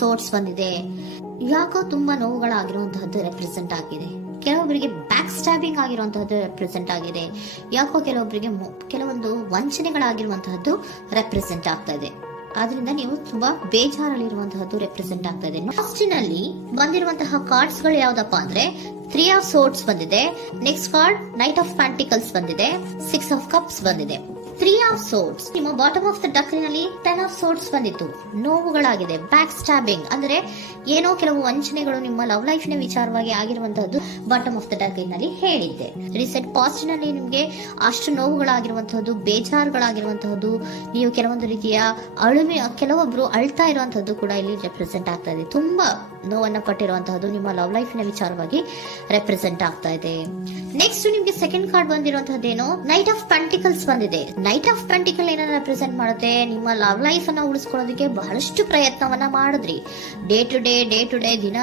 Sorts ಬಂದಿದೆ. ಯಾಕೋ ತುಂಬಾ ನೋವುಗಳಾಗಿರುವಂತಹದ್ದು ರೆಪ್ರೆಸೆಂಟ್ ಆಗಿದೆ. ಕೆಲವೊಬ್ಬರಿಗೆ ಬ್ಯಾಕ್ ಸ್ಟ್ಯಾಬಿಂಗ್ ಆಗಿರುವಂತಹದ್ದು ರೆಪ್ರೆಸೆಂಟ್ ಆಗಿದೆ. ಯಾಕೋ ಕೆಲವೊಬ್ಬರಿಗೆ ಕೆಲವೊಂದು ವಂಚನೆಗಳಾಗಿರುವಂತಹದ್ದು ರೆಪ್ರೆಸೆಂಟ್ ಆಗ್ತಾ ಇದೆ. ಆದ್ರಿಂದ ನೀವು ತುಂಬಾ ಬೇಜಾರಲ್ಲಿರುವಂತಹದ್ದು ರೆಪ್ರೆಸೆಂಟ್ ಆಗ್ತಾ ಇದೆ. ಲಾಸ್ಟಿನಲ್ಲಿ ಬಂದಿರುವಂತಹ ಕಾರ್ಡ್ಸ್ ಗಳು ಯಾವ್ದಪ್ಪ ಅಂದ್ರೆ 3 ಆಫ್ ಸೋರ್ಟ್ಸ್ ಬಂದಿದೆ. Next card knight of pentacles ಬಂದಿದೆ. 6 ಆಫ್ ಕಪ್ಸ್ ಬಂದಿದೆ. 3 ಆಫ್ ಸೋರ್ಟ್ಸ್ ನಿಮ್ಮ ಬಾಟಮ್ ಆಫ್ ದ ಡಕ್ನಲ್ಲಿ 10 ಆಫ್ ಸೋರ್ಟ್ಸ್ ಬಂದಿತ್ತು. ನೋವುಗಳಾಗಿದೆ, ಬ್ಯಾಕ್ ಸ್ಟ್ಯಾಬಿಂಗ್ ಅಂದ್ರೆ ಏನೋ ಕೆಲವು ವಂಚನೆಗಳು ನಿಮ್ಮ ಲವ್ ಲೈಫ್ ನ ವಿಚಾರವಾಗಿ ಆಗಿರುವಂತಹದ್ದು ಬಾಟಮ್ ಆಫ್ ದ ಡಕ್ನಲ್ಲಿ ಹೇಳಿದ್ದೆ. ರೀಸೆಂಟ್ ಪಾಸ್ಟ್ ನಲ್ಲಿ ನಿಮ್ಗೆ ಅಷ್ಟು ನೋವುಗಳಾಗಿರುವಂತಹದ್ದು, ಬೇಜಾರುಗಳಾಗಿರುವಂತಹದ್ದು, ನೀವು ಕೆಲವೊಂದು ರೀತಿಯ ಕೆಲವೊಬ್ರು ಅಳ್ತಾ ಇರುವಂತಹದ್ದು ಕೂಡ ಇಲ್ಲಿ ರೆಪ್ರೆಸೆಂಟ್ ಆಗ್ತಾ ಇದೆ. ತುಂಬಾ ನೋವನ್ನ ಪಟ್ಟಿರುವಂತಹದ್ದು ನಿಮ್ಮ ಲವ್ ಲೈಫ್ ನ ವಿಚಾರವಾಗಿ ರೆಪ್ರೆಸೆಂಟ್ ಆಗ್ತಾ ಇದೆ. ನೆಕ್ಸ್ಟ್ ನಿಮ್ಗೆ ಸೆಕೆಂಡ್ ಕಾರ್ಡ್ ಬಂದಿರುವಂತಹದ್ದೇನು ನೈಟ್ ಆಫ್ ಪ್ಯಾಂಟಿಕಲ್ಸ್ ಬಂದಿದೆ. ನೈಟ್ ಆಫ್ ಪ್ಯಾಂಟಿಕಲ್ ಏನನ್ನ ರೆಪ್ರೆಸೆಂಟ್ ಮಾಡುತ್ತೆ, ನಿಮ್ಮ ಲವ್ ಲೈಫ್ ಅನ್ನ ಉಳಿಸ್ಕೊಳ್ಳೋದಕ್ಕೆ ಬಹಳಷ್ಟು ಪ್ರಯತ್ನವನ್ನ ಮಾಡಿದ್ರಿ. ಡೇ ಟು ಡೇ ದಿನ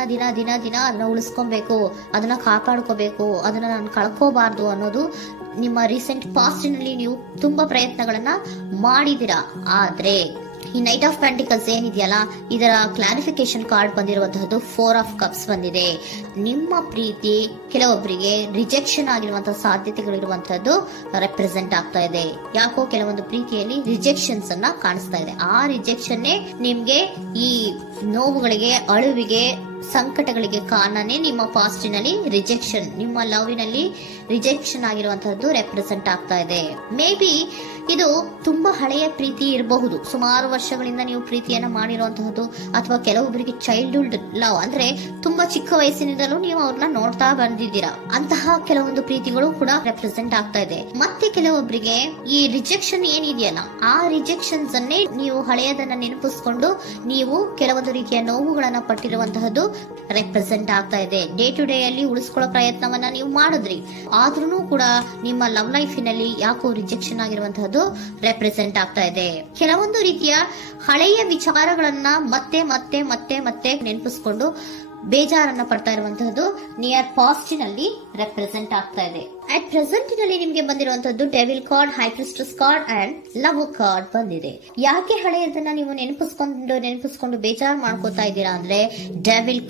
ಅದನ್ನ ಉಳಿಸ್ಕೊಬೇಕು, ಅದನ್ನ ಕಾಪಾಡ್ಕೋಬೇಕು, ಅದನ್ನ ನಾನು ಕಳ್ಕೋಬಾರ್ದು ಅನ್ನೋದು ನಿಮ್ಮ ರೀಸೆಂಟ್ ಪಾಸ್ಟ್ ನಲ್ಲಿ ನೀವು ತುಂಬಾ ಪ್ರಯತ್ನಗಳನ್ನ ಮಾಡಿದಿರಾ. ಆದ್ರೆ ಈ ನೈಟ್ ಆಫ್ ಪ್ಯಾಂಟಿಕಲ್ಸ್ ಏನಿದೆಯಲ್ಲ, ಇದರ ಕ್ಲಾರಿಫಿಕೇಶನ್ ಕಾರ್ಡ್ ಬಂದಿರುವಂತಹದ್ದು 4 ಆಫ್ ಕಪ್ಸ್ ಬಂದಿದೆ. ನಿಮ್ಮ ಪ್ರೀತಿ ಕೆಲವೊಬ್ಬರಿಗೆ ರಿಜೆಕ್ಷನ್ ಆಗಿರುವಂತಹ ಸಾಧ್ಯತೆಗಳಿರುವಂತಹದ್ದು ರೆಪ್ರೆಸೆಂಟ್ ಆಗ್ತಾ ಇದೆ. ಯಾಕೋ ಕೆಲವೊಂದು ಪ್ರೀತಿಯಲ್ಲಿ ರಿಜೆಕ್ಷನ್ಸ್ ಅನ್ನ ಕಾಣಿಸ್ತಾ ಇದೆ. ಆ ರಿಜೆಕ್ಷನ್ ನಿಮ್ಗೆ ಈ ನೋವುಗಳಿಗೆ, ಅಳುವಿಗೆ, ಸಂಕಟಗಳಿಗೆ ಕಾರಣನೇ ನಿಮ್ಮ ಪಾಸ್ಟಿನಲ್ಲಿ ರಿಜೆಕ್ಷನ್, ನಿಮ್ಮ ಲವ್ನಲ್ಲಿ ರಿಜೆಕ್ಷನ್ ಆಗಿರುವಂತಹದ್ದು ರೆಪ್ರೆಸೆಂಟ್ ಆಗ್ತಾ ಇದೆ. ಮೇ ಬಿ ಇದು ತುಂಬಾ ಹಳೆಯ ಪ್ರೀತಿ ಇರಬಹುದು. ಸುಮಾರು ವರ್ಷಗಳಿಂದ ನೀವು ಪ್ರೀತಿಯನ್ನ ಮಾಡಿರುವಂತಹದ್ದು, ಅಥವಾ ಕೆಲವೊಬ್ಬರಿಗೆ ಚೈಲ್ಡ್ಹುಡ್ ಲವ್ ಅಂದ್ರೆ ತುಂಬಾ ಚಿಕ್ಕ ವಯಸ್ಸಿನಿಂದಲೂ ನೀವು ಅವ್ರನ್ನ ನೋಡ್ತಾ ಬಂದಿದ್ದೀರಾ. ಅಂತಹ ಕೆಲವೊಂದು ಪ್ರೀತಿಗಳು ಕೂಡ ರೆಪ್ರೆಸೆಂಟ್ ಆಗ್ತಾ ಇದೆ. ಮತ್ತೆ ಕೆಲವೊಬ್ಬರಿಗೆ ಈ ರಿಜೆಕ್ಷನ್ ಏನಿದೆಯಲ್ಲ, ಆ ರಿಜೆಕ್ಷನ್ಸ್ ಅನ್ನೇ ನೀವು ಹಳೆಯದನ್ನ ನೆನಪಿಸ್ಕೊಂಡು ನೀವು ಕೆಲವೊಂದು ರೀತಿಯ ನೋವುಗಳನ್ನ ಪಟ್ಟಿರುವಂತಹದ್ದು ರೆಪ್ರೆಸೆಂಟ್ ಆಗ್ತಾ ಇದೆ. ಡೇ ಟು ಡೇ ಅಲ್ಲಿ ಉಳಿಸ್ಕೊಳ್ಳೋ ಪ್ರಯತ್ನವನ್ನ ನೀವು ಮಾಡಿದ್ರಿ, ಆದ್ರೂ ಕೂಡ ನಿಮ್ಮ ಲವ್ ಲೈಫಿನಲ್ಲಿ ಯಾಕೋ ರಿಜೆಕ್ಷನ್ ಆಗಿರುವಂತಹದ್ದು ರೆಪ್ರೆಸೆಂಟ್ ಆಗ್ತಾ ಇದೆ. ಕೆಲವೊಂದು ರೀತಿಯ ಹಳೆಯ ವಿಚಾರಗಳನ್ನ ಮತ್ತೆ ಮತ್ತೆ ಮತ್ತೆ ಮತ್ತೆ ನೆನಪಿಸ್ಕೊಂಡು ಬೇಜಾರನ್ನ ಪಡ್ತಾ ಇರುವಂತಹದ್ದು ನಿಯರ್ ಪಾಸ್ಟಿನಲ್ಲಿ ರೆಪ್ರೆಸೆಂಟ್ ಆಗ್ತಾ ಇದೆ. ಅಟ್ ಪ್ರೆಸೆಂಟಿನಲ್ಲಿ ನಿಮ್ಗೆ ಬಂದಿರುವಂತಹದ್ದು devil card, high priestess card and love card ಬಂದಿದೆ. ಯಾಕೆ ಹಳೆಯದನ್ನ ನೀವು ನೆನಪಿಸ್ಕೊಂಡು ಬೇಜಾರು ಮಾಡ್ಕೋತಾ ಇದ್ದೀರಾ ಅಂದ್ರೆ ಡೆವಿಲ್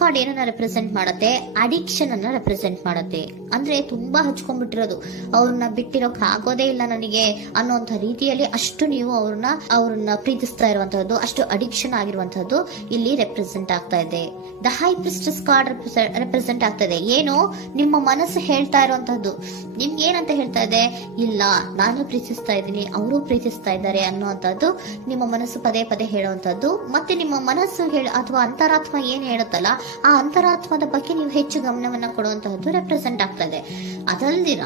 ಕಾರ್ಡ್ ಏನನ್ನ ರೆಪ್ರೆಸೆಂಟ್ ಮಾಡುತ್ತೆ, ಅಡಿಕ್ಷನ್ ಅನ್ನ ರೆಪ್ರೆಸೆಂಟ್ ಮಾಡುತ್ತೆ. ಅಂದ್ರೆ ತುಂಬಾ ಹಚ್ಕೊಂಡ್ಬಿಟ್ಟಿರೋದು, ಅವ್ರನ್ನ ಬಿಟ್ಟಿರೋಕ್ ಆಗೋದೇ ಇಲ್ಲ ನನಗೆ ಅನ್ನುವಂತ ರೀತಿಯಲ್ಲಿ ಅಷ್ಟು ನೀವು ಅವ್ರನ್ನ ಪ್ರೀತಿಸ್ತಾ ಇರುವಂತಹದ್ದು, ಅಷ್ಟು ಅಡಿಕ್ಷನ್ ಆಗಿರುವಂತಹದ್ದು ಇಲ್ಲಿ ರೆಪ್ರೆಸೆಂಟ್ ಆಗ್ತಾ ಇದೆ. The high priestess card represent ಆಗ್ತದೆ. ಏನು ನಿಮ್ಮ ಮನಸ್ಸು ಹೇಳ್ತಾ ಇರುವಂತಹದ್ದು, ನಿಮ್ಗೆ ಏನಂತ ಹೇಳ್ತಾ ಇದೆ, ಇಲ್ಲ ನಾನು ಪ್ರೀತಿಸ್ತಾ ಇದ್ದೀನಿ, ಅವರು ಪ್ರೀತಿಸ್ತಾ ಇದ್ದಾರೆ ಅನ್ನುವಂಥದ್ದು ನಿಮ್ಮ ಮನಸ್ಸು ಪದೇ ಪದೇ ಹೇಳುವಂತದ್ದು. ಮತ್ತೆ ನಿಮ್ಮ ಮನಸ್ಸು ಅಥವಾ ಅಂತರಾತ್ಮ ಏನ್ ಹೇಳುತ್ತಲ್ಲ, ಆ ಅಂತರಾತ್ಮದ ಬಗ್ಗೆ ನೀವು ಹೆಚ್ಚು ಗಮನವನ್ನ ಕೊಡುವಂತಹದ್ದು ರೆಪ್ರೆಸೆಂಟ್ ಆಗ್ತದೆ. ಅದಲ್ದಿರ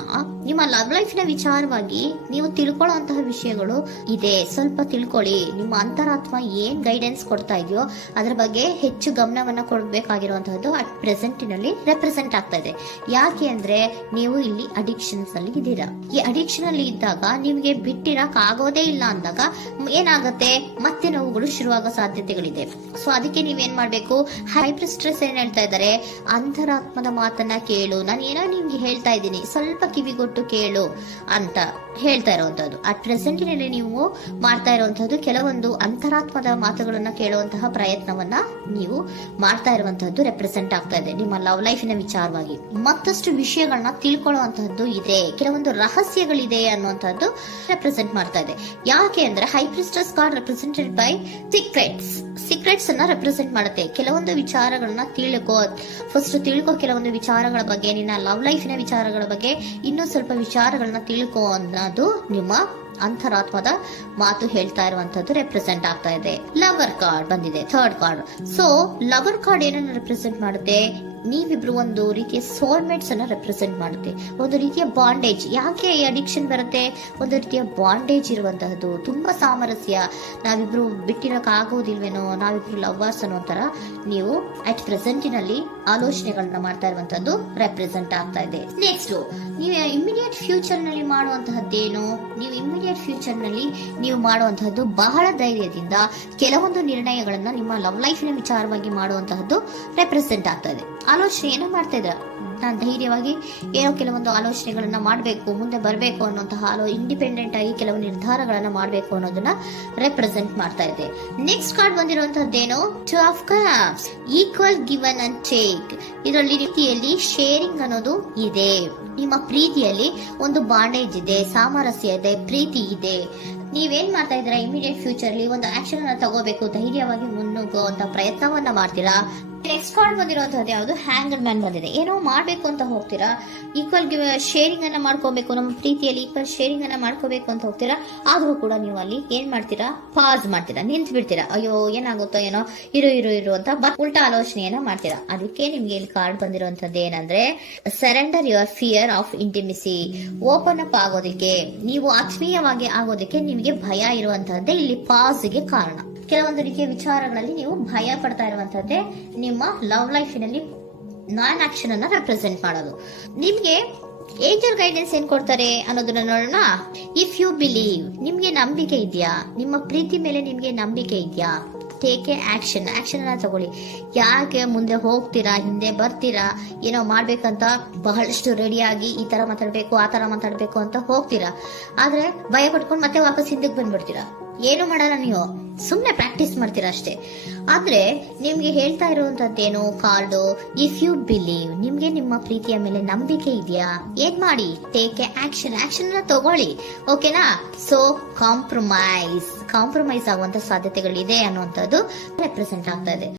ನಿಮ್ಮ ಲವ್ ಲೈಫ್ ನ ವಿಚಾರವಾಗಿ ನೀವು ತಿಳ್ಕೊಳ್ಳುವಂತಹ ವಿಷಯಗಳು ಇದೆ. ಸ್ವಲ್ಪ ತಿಳ್ಕೊಳ್ಳಿ, ನಿಮ್ಮ ಅಂತರಾತ್ಮ ಏನ್ ಗೈಡೆನ್ಸ್ ಕೊಡ್ತಾ ಇದೆಯೋ ಅದ್ರ ಬಗ್ಗೆ ಹೆಚ್ಚು ಗಮನವನ್ನ ಕೊಡಬೇಕಾಗಿರುವಂತಹದ್ದು ಅಟ್ ಪ್ರೆಸೆಂಟಿನಲ್ಲಿ ರೆಪ್ರೆಸೆಂಟ್ ಆಗ್ತಾ ಇದೆ. ಯಾಕೆ ಅಂದ್ರೆ ನೀವು ಇಲ್ಲಿ ಅಡಿಕ್ಷನ್ಸ್ ಅಲ್ಲಿ ಇದ್ದೀರಾ. ಈ ಅಡಿಕ್ಷನ್ ಅಲ್ಲಿ ಇದ್ದಾಗ ನಿಮ್ಗೆ ಬಿಟ್ಟಿರಕ್ ಆಗೋದೇ ಇಲ್ಲ ಅಂದಾಗ ಏನಾಗುತ್ತೆ, ಮತ್ತೆ ನೋವುಗಳು ಶುರುವಾಗೋ ಸಾಧ್ಯತೆಗಳಿದೆ. ಸೊ ಅದಕ್ಕೆ ನೀವೇನ್ ಮಾಡ್ಬೇಕು, ಹೈಪರ್ ಸ್ಟ್ರೆಸ್ ಏನ್ ಹೇಳ್ತಾ ಇದ್ದಾರೆ, ಅಂತರಾತ್ಮದ ಮಾತನ್ನ ಕೇಳು, ನಾನು ಏನೋ ನಿಮ್ಗೆ ಹೇಳ್ತಾ ಇದ್ದೀನಿ, ಸ್ವಲ್ಪ ಕಿವಿಗೊಟ್ಟು ಕೇಳು ಅಂತ ಹೇಳ್ತಾ ಇರುವಂತದ್ದು. ಅಟ್ ಪ್ರೆಸೆಂಟಿನಲ್ಲಿ ನೀವು ಮಾಡ್ತಾ ಇರುವಂತಹದ್ದು ಕೆಲವೊಂದು ಅಂತರಾತ್ಮದ ಮಾತುಗಳನ್ನ ಕೇಳುವಂತಹ ಪ್ರಯತ್ನವನ್ನ ನೀವು ಮಾಡ್ತಾ ಇರುವಂತಹದ್ದು ರೆಪ್ರೆಸೆಂಟ್ ಆಗ್ತಾ ಇದೆ. ನಿಮ್ಮ ಲವ್ ಲೈಫಿನ ವಿಚಾರವಾಗಿ ಮತ್ತಷ್ಟು ವಿಷಯಗಳನ್ನ ತಿಳ್ಕೊಳ್ಳುವಂತಹದ್ದು ಇದೆ, ಕೆಲವೊಂದು ರಹಸ್ಯಗಳಿದೆ ಅನ್ನುವಂಥದ್ದು ರೆಪ್ರೆಸೆಂಟ್ ಮಾಡ್ತಾ ಇದೆ. ಯಾಕೆ ಅಂದ್ರೆ high priestess card represented by secrets ಅನ್ನ ರೆಪ್ರೆಸೆಂಟ್ ಮಾಡುತ್ತೆ. ಕೆಲವೊಂದು ವಿಚಾರಗಳನ್ನ ತಿಳ್ಕೊ ಕೆಲವೊಂದು ವಿಚಾರಗಳ ಬಗ್ಗೆ, ನಿನ್ನ ಲವ್ ಲೈಫಿನ ವಿಚಾರಗಳ ಬಗ್ಗೆ ಇನ್ನೂ ಸ್ವಲ್ಪ ವಿಚಾರಗಳನ್ನ ತಿಳ್ಕೊ ಅನ್ನೋದು ನಿಮ್ಮ ಅಂತರಾತ್ಮದ ಮಾತು ಹೇಳ್ತಾ ಇರುವಂತದ್ದು ರೆಪ್ರೆಸೆಂಟ್ ಆಗ್ತಾ ಇದೆ. ಲವರ್ ಕಾರ್ಡ್ ಬಂದಿದೆ, third card. So lover card ಏನನ್ನ ರೆಪ್ರೆಸೆಂಟ್ ಮಾಡುತ್ತೆ, ನೀವಿಬ್ರು ಒಂದು ರೀತಿಯ ಸೋಲ್ಮೇಟ್ಸ್ ಅನ್ನ ರೆಪ್ರೆಸೆಂಟ್ ಮಾಡುತ್ತೆ. ಒಂದು ರೀತಿಯ ಬಾಂಡೇಜ್. ಯಾಕೆ ಈ ಅಡಿಕ್ಷನ್ ಬರುತ್ತೆ, ಒಂದು ರೀತಿಯ ಬಾಂಡೇಜ್ ಇರುವಂತಹದ್ದು, ತುಂಬಾ ಸಾಮರಸ್ಯ, ನಾವಿಬ್ರು ಬಿಟ್ಟಿರಕ್ ಆಗೋದಿಲ್ವೇನೋ, ನಾವಿಬ್ರು ಲವರ್ಸ್ ಅನ್ನೋ ತರ ನೀವು ಅಟ್ ಪ್ರೆಸೆಂಟಿನಲ್ಲಿ ಆಲೋಚನೆಗಳನ್ನ ಮಾಡ್ತಾ ಇರುವಂತದ್ದು ರೆಪ್ರೆಸೆಂಟ್ ಆಗ್ತಾ ಇದೆ. ನೆಕ್ಸ್ಟ್ ನೀವು ಇಮಿಡಿಯೇಟ್ ಫ್ಯೂಚರ್ ನಲ್ಲಿ ಮಾಡುವಂತಹದ್ದೇನು, ನೀವು ಇಮಿಡಿಯೇಟ್ ಫ್ಯೂಚರ್ ನಲ್ಲಿ ನೀವು ಮಾಡುವಂತಹದ್ದು ಬಹಳ ಧೈರ್ಯದಿಂದ ಕೆಲವೊಂದು ನಿರ್ಣಯಗಳನ್ನ ನಿಮ್ಮ ಲವ್ ಲೈಫಿನ ವಿಚಾರವಾಗಿ ಮಾಡುವಂತಹದ್ದು ರೆಪ್ರೆಸೆಂಟ್ ಆಗ್ತಾ ಇದೆ. ಆಲೋಚನೆ ಏನೋ ಮಾಡ್ತಾ ಇದ್ರ, ನಾನು ಧೈರ್ಯವಾಗಿ ಏನೋ ಕೆಲವೊಂದು ಆಲೋಚನೆಗಳನ್ನ ಮಾಡಬೇಕು, ಮುಂದೆ ಬರಬೇಕು ಅನ್ನೋಂತಹ ಇಂಡಿಪೆಂಡೆಂಟ್ ಆಗಿ ಕೆಲವು ನಿರ್ಧಾರಗಳನ್ನ ಮಾಡಬೇಕು ಅನ್ನೋದನ್ನ ರೆಪ್ರೆಸೆಂಟ್ ಮಾಡ್ತಾ ಇದೆ. ನೆಕ್ಸ್ಟ್ ಕಾರ್ಡ್ ಬಂದಿರುವಂತಹದ್ದೇನು, two of cups, equal given and take. ಇದರಲ್ಲಿ ರೀತಿಯಲ್ಲಿ ಶೇರಿಂಗ್ ಅನ್ನೋದು ಇದೆ. ನಿಮ್ಮ ಪ್ರೀತಿಯಲ್ಲಿ ಒಂದು ಬಾಂಡೇಜ್ ಇದೆ, ಸಾಮರಸ್ಯ ಇದೆ, ಪ್ರೀತಿ ಇದೆ. ನೀವೇನ್ ಮಾಡ್ತಾ ಇದ್ದೀರಾ, ಇಮಿಡಿಯೇಟ್ ಫ್ಯೂಚರ್ ಅಲ್ಲಿ ಒಂದು ಆಕ್ಷನ್ ಅನ್ನ ತಗೋಬೇಕು, ಧೈರ್ಯವಾಗಿ ಮುನ್ನುಗ್ಗುವಂತ ಪ್ರಯತ್ನವನ್ನ ಮಾಡ್ತೀರಾ. ನೆಕ್ಸ್ಟ್ ಕಾರ್ಡ್ ಬಂದಿರುವಂತದ್ದು ಯಾವುದು, ಹ್ಯಾಂಗರ್ ಮ್ಯಾನ್ ಬಂದಿದೆ. ಏನೋ ಮಾಡ್ಬೇಕು ಅಂತ ಹೋಗ್ತೀರಾ, ಈಕ್ವಲ್ ಶೇರಿಂಗ್ ಅನ್ನ ಮಾಡ್ಕೋಬೇಕು, ನಮ್ಮ ಪ್ರೀತಿಯಲ್ಲಿ ಈಕ್ವಲ್ ಶೇರಿಂಗ್ ಅನ್ನ ಮಾಡ್ಕೋಬೇಕು ಅಂತ ಹೋಗ್ತೀರಾ. ಆದ್ರೂ ಕೂಡ ನೀವು ಅಲ್ಲಿ ಏನ್ ಮಾಡ್ತೀರಾ, ಪಾಸ್ ಮಾಡ್ತೀರಾ, ನಿಂತು ಬಿಡ್ತೀರಾ. ಅಯ್ಯೋ ಏನಾಗುತ್ತೋ ಏನೋ, ಇರು ಅಂತ ಉಲ್ಟಾ ಆಲೋಚನೆಯನ್ನ ಮಾಡ್ತೀರಾ. ಅದಕ್ಕೆ ನಿಮ್ಗೆ ಇಲ್ಲಿ ಕಾರ್ಡ್ ಬಂದಿರುವಂತದ್ದು ಏನಂದ್ರೆ, surrender your fear of intimacy. Open up ಆಗೋದಕ್ಕೆ, ನೀವು ಆತ್ಮೀಯವಾಗಿ ಆಗೋದಕ್ಕೆ ನಿಮಗೆ ಭಯ ಇರುವಂತಹದ್ದೇ ಇಲ್ಲಿ ಪಾಸ್ಗೆ ಕಾರಣ. ಕೆಲವೊಂದು ರೀತಿಯ ವಿಚಾರಗಳಲ್ಲಿ ನೀವು ಭಯ ಪಡ್ತಾ ಇರುವಂತದ್ದೇ ನಿಮ್ಮ ಲವ್ ಲೈಫಿನಲ್ಲಿ ನಾನ್ ಆಕ್ಷನ್ ಅನ್ನ ರೆಪ್ರೆಸೆಂಟ್ ಮಾಡೋದು. ನಿಮ್ಗೆ ಏಂಜಲ್ ಗೈಡೆನ್ಸ್ ಏನ್ ಕೊಡ್ತಾರೆ ಅನ್ನೋದನ್ನ ನೋಡೋಣ. ಇಫ್ ಯು ಬಿಲೀವ್, ನಿಮ್ಗೆ ನಂಬಿಕೆ ಇದೆಯಾ, ನಿಮ್ಮ ಪ್ರೀತಿ ಮೇಲೆ ನಿಮ್ಗೆ ನಂಬಿಕೆ ಇದೆಯಾ, ಟೇಕ್ ಎ ಆಕ್ಷನ್ ಅನ್ನ ತಗೊಳ್ಳಿ. ಯಾಕೆ ಮುಂದೆ ಹೋಗ್ತೀರಾ, ಹಿಂದೆ ಬರ್ತೀರಾ, ಏನೋ ಮಾಡ್ಬೇಕಂತ ಬಹಳಷ್ಟು ರೆಡಿಯಾಗಿ ಈ ತರ ಮಾತಾಡ್ಬೇಕು ಆ ತರ ಮಾತಾಡ್ಬೇಕು ಅಂತ ಹೋಗ್ತೀರಾ. ಆದ್ರೆ ಭಯ ಪಟ್ಕೊಂಡು ಮತ್ತೆ ವಾಪಸ್ ಹಿಂದಕ್ಕೆ ಬಂದ್ಬಿಡ್ತೀರಾ. ಏನು ಮಾಡಲ್ಲ, ನೀವು ಸುಮ್ನೆ ಪ್ರಾಕ್ಟೀಸ್ ಮಾಡ್ತೀರಾ ಅಷ್ಟೇ. ಆದ್ರೆ ನಿಮ್ಗೆ ಹೇಳ್ತಾ ಇರುವಂತದ್ದೇನು ಕಾರ್ಡು, ಇಫ್ ಯು ಬಿಲೀವ್, ನಿಮ್ಗೆ ನಿಮ್ಮ ಪ್ರೀತಿಯ ಮೇಲೆ ನಂಬಿಕೆ ಇದೆಯಾ, ಏನ್ ಮಾಡಿ, ಟೇಕ್ ಎ ಆಕ್ಷನ್ ಅನ್ನ ತಗೊಳ್ಳಿ. ಓಕೆನಾ? ಸೊ ಕಾಂಪ್ರಮೈಸ್ ಆಗುವಂತ ಸಾಧ್ಯತೆಗಳಿದೆ ಅನ್ನುವಂಥದ್ದು ರೆಪ್ರೆಸೆಂಟ್ ಆಗ್ತಾ ಇದೆ.